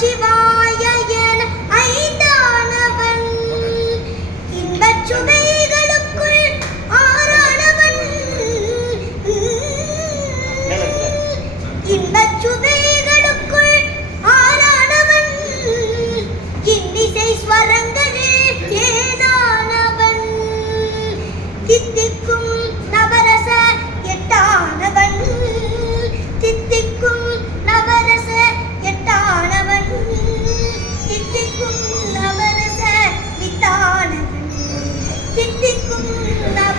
去吧。辛苦了